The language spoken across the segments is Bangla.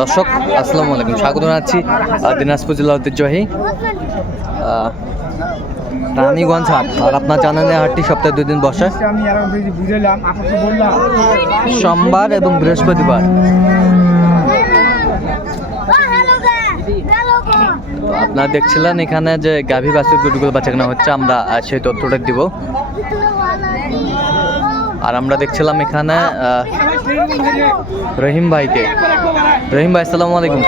দর্শক, আসসালামু আলাইকুম। স্বাগত জানাচ্ছি দিনাজপুর জেলা ঐতিহ্যবাহী রানীগঞ্জ হাট। আর আপনার জানেন হাটটি সপ্তাহে দুই দিন বসে। সোমবার এবং বৃহস্পতিবার। আপনারা দেখছিলেন এখানে যে গাভী বাছুর বাচ্চা কেনা হচ্ছে, আমরা সেই তথ্যটা দিব। আর আমরা দেখছিলাম এখানে রহিম ভাইকে। রহিম ভাই আসসালামু আলাইকুম।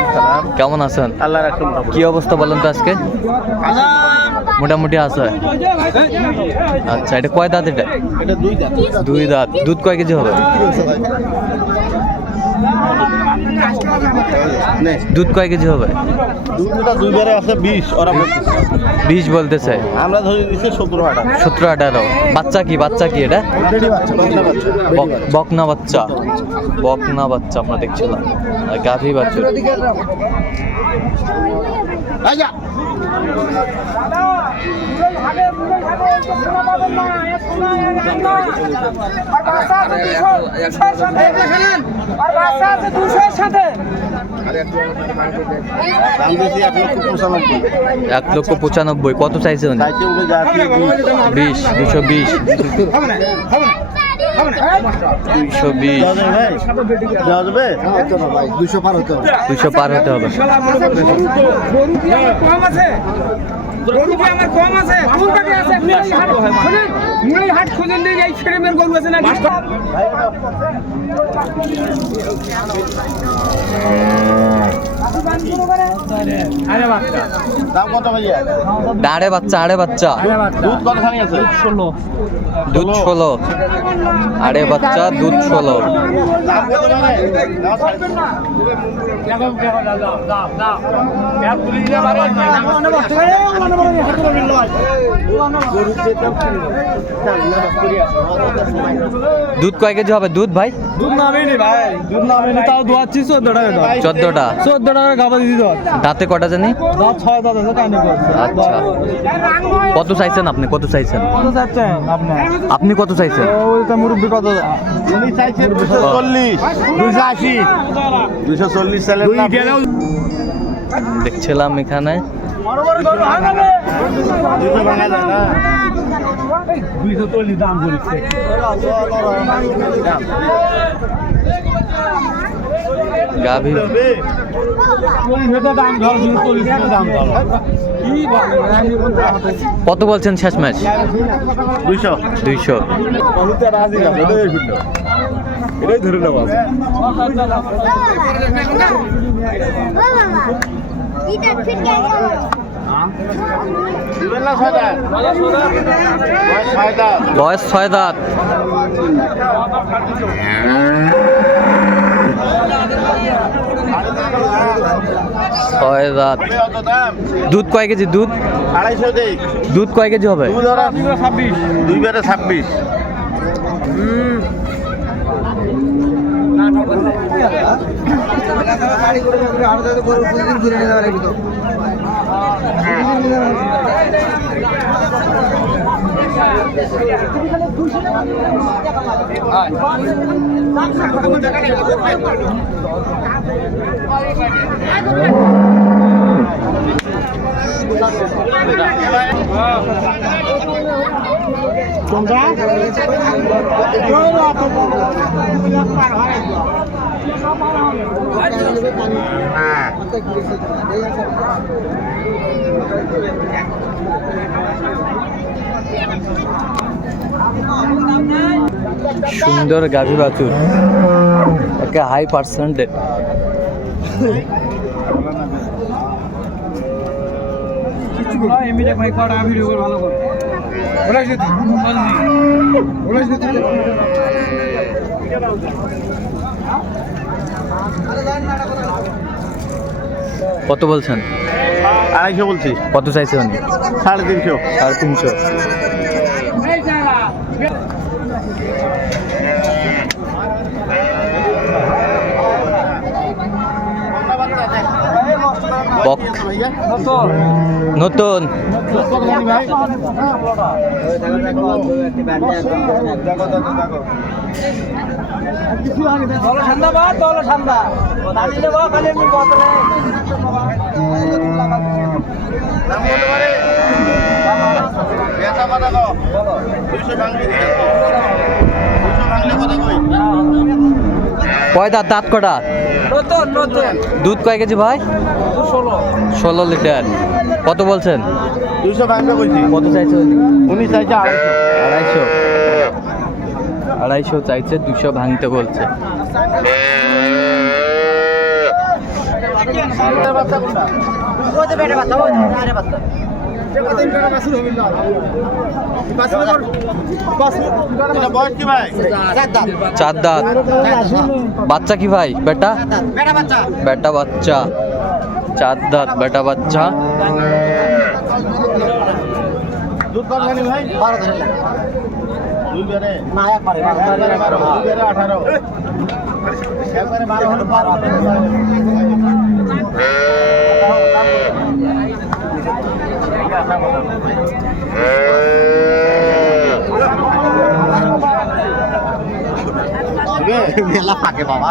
কেমন আছেন? আল্লাহ রাখুন কি অবস্থা বলেন তো আজকে? মোটামুটি আছে। আচ্ছা এটা কয় দাঁত এটা? দুই দাঁত। দুই দাঁত। দুধ কয় কেজি হবে? দুধ কয় কেজি হবে? দুধটা দুইবারে আছে বিশ ওরা চাই বিশ বলতেছে আমরা ধরে দিচ্ছি সতেরো আঠারো। সতেরো আঠারো। বাচ্চা কি? বাচ্চা কি এটা? অলরেডি বাচ্চা বাচ্চা বাচ্চা বক- বকনা বাচ্চা। বকনা বাচ্চা আমরা দেখছিলাম। আর গাভী বাচ্চা এক লক্ষ পঁচানব্বই। কত চাইছে উনি বিশ দুশো বিশ। দুইশো বিশ। পার হতে হবে। দুইশো পার হতে হবে আছে? গরু কি আমার কম আছে? কোন পাখি আছে? মুড়াই হাট শুনেন মুড়াই হাট খুঁজেন দিয়ে এই গরু আছে আরে বাচ্চা দাম কত ভাইয়া দাঁড়ে বাচ্চা আড়ে বাচ্চা। দুধ কতখানি আছে? ষোলো। দুধ ষোলো। আড়ে বাচ্চা দুধ ষোলো। দুধ কয় কেজি হবে? দুধ ভাই? দুধ নামেনি ভাই। দুধ নামেনি তাও দোয়াচ্ছি চোদ্দ টাকা দাও। চোদ্দটা। চোদ্দ টাকা দাঁতে কটা জানি? দাও ছয় দাঁত আছে কানে আচ্ছা। কত চাইছেন আপনি? কত চাইছেন? কত আপনি? কত চাইছেন? ওইটা মুরব্বী কত? উনি চাইছে দুশো চল্লিশ। দুশো আশি। সালের দেখছিলাম এখানে। দুইশো চল্লিশ দাম। গাভী। কত বলছেন শেষ ম্যাচ? দুইশো। দুইশো। এটাই ধরে নেওয়া দিবেন না ছয়টা ছয়টা বয়স ছয় দাঁত। ছয় দাঁত দুধ কয় কেজি? দুধ? আড়াইশো দুধ কয় কেজি হবে? ছাব্বিশ দুই বেড়ে ছাব্বিশ। তোমরা সুন্দর গাভী বাছুর। একটা হাই করে ভালো কত বলছেন? আড়াইশো বলছি। কত চাইছে উনি সাড়ে তিনশো। সাড়ে তিনশো। বক। নতুন। ঠান্ডা বা তল ঠান্ডা বেচা কথা কও দুইশো ভাঙলে দুইশো ভাঙলে কথা কই কয় দাঁত কটা? দুধ কয় কেজি ভাই? ষোলো। লিটার। কত বলছেন? দুশো কত চাইছে উনি চাইছে আড়াইশো। আড়াইশো। আড়াইশো চাইছে, দুশো ভাঙতে বলছে। চার দাঁত। বাচ্চা কি ভাই? বেটা? বেটা বাচ্চা। চার দাঁত, বেটা বাচ্চা। দুধ ভাই দুই বেড়ে একবারে বারো দুই আঠারো। একবারে বারো হলো বারো মেলা ফাঁকে বাবা।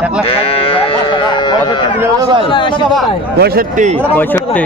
পঁয়ষট্টি। পঁয়ষট্টি।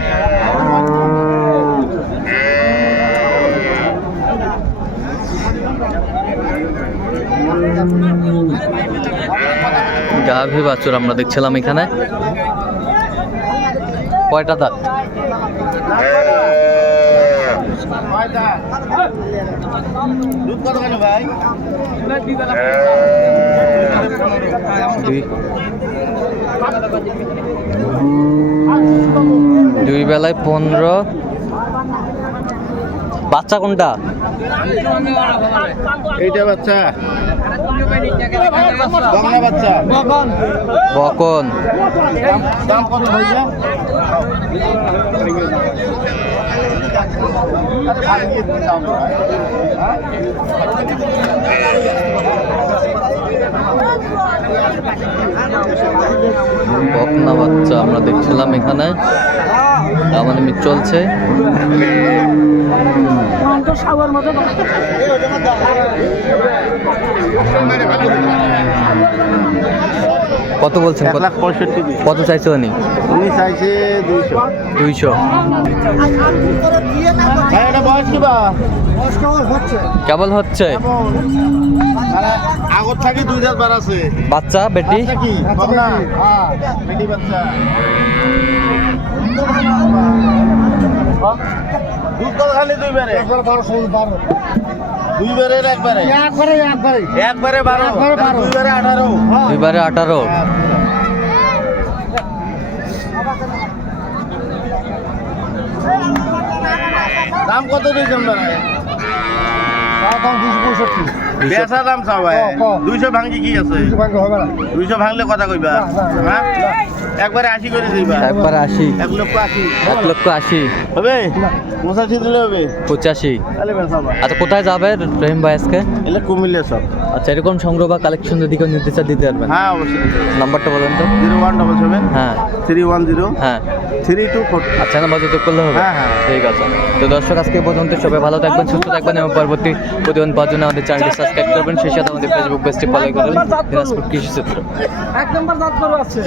গাভী বাছুর আমরা দেখছিলাম এখানে। কয়টা দাঁত? দুই। বেলায় পনেরো। বাচ্চা কোনটা? এইটা বাচ্চা। বকন। দাম কত? বকনা বাচ্চা আমরা দেখছিলাম এখানে। আমার মিট চলছে কত বলছেন? এক কত- লাখ পঁয়ষট্টি কত চাইছে উনি? উনি চাইছে দুইশো। দুইশো। ভাই এটা বয়স কি বা? কেবল হচ্ছে? আগত থাকি দুই হাজার বার আছে। বাচ্চা বেটি? বাচ্চা বেটি বাচ্চা। দুধ কত খালি দুই বারে দুই বারের একবারে? একবারে বারো। আঠারো। দুইবারে আঠারো। দাম কত দিয়েছেন দাদা দাম দুশো দুইশো বেচা দাম চাও ভাই। দুইশো ভাঙ্গি কি আছে? দুইশো ভাঙলে কথা কইবা। হ্যাঁ? একবারে আশি করে দিবা। একবার আশি। এক লক্ষ আশি। এক লক্ষ আশি। হবে? পঁচাশি দিলে হবে। পঁচাশি। আচ্ছা কোথায় যাবে রহিম ভাই আজকে? এলে কুমিল্লে সব। আচ্ছা এরকম সংগ্রহ বা কালেকশন যদি কেউ নিতে চান দিতে পারবেন। হ্যাঁ অবশ্যই। নাম্বারটা বলেন তো। জিরো ওয়ান ডবল সেভেন হ্যাঁ। থ্রি ওয়ান জিরো হ্যাঁ। Three two four. আচ্ছা নাম্বার যোগাযোগ করলে হবে? হ্যাঁ, হ্যাঁ। ঠিক আছে। তো দর্শক আজকে পর্যন্ত সবাই ভালো থাকবেন সুস্থ থাকবেন এবং পরবর্তী প্রতিদিন পাওয়ার জন্য আমাদের চ্যানেলটি সাবস্ক্রাইব করবেন। সেই সাথে আমাদের ফেসবুক পেজটি ফলো করবেন। দিনাজপুর কৃষি চিত্র এক নম্বর দাঁত করো আছে।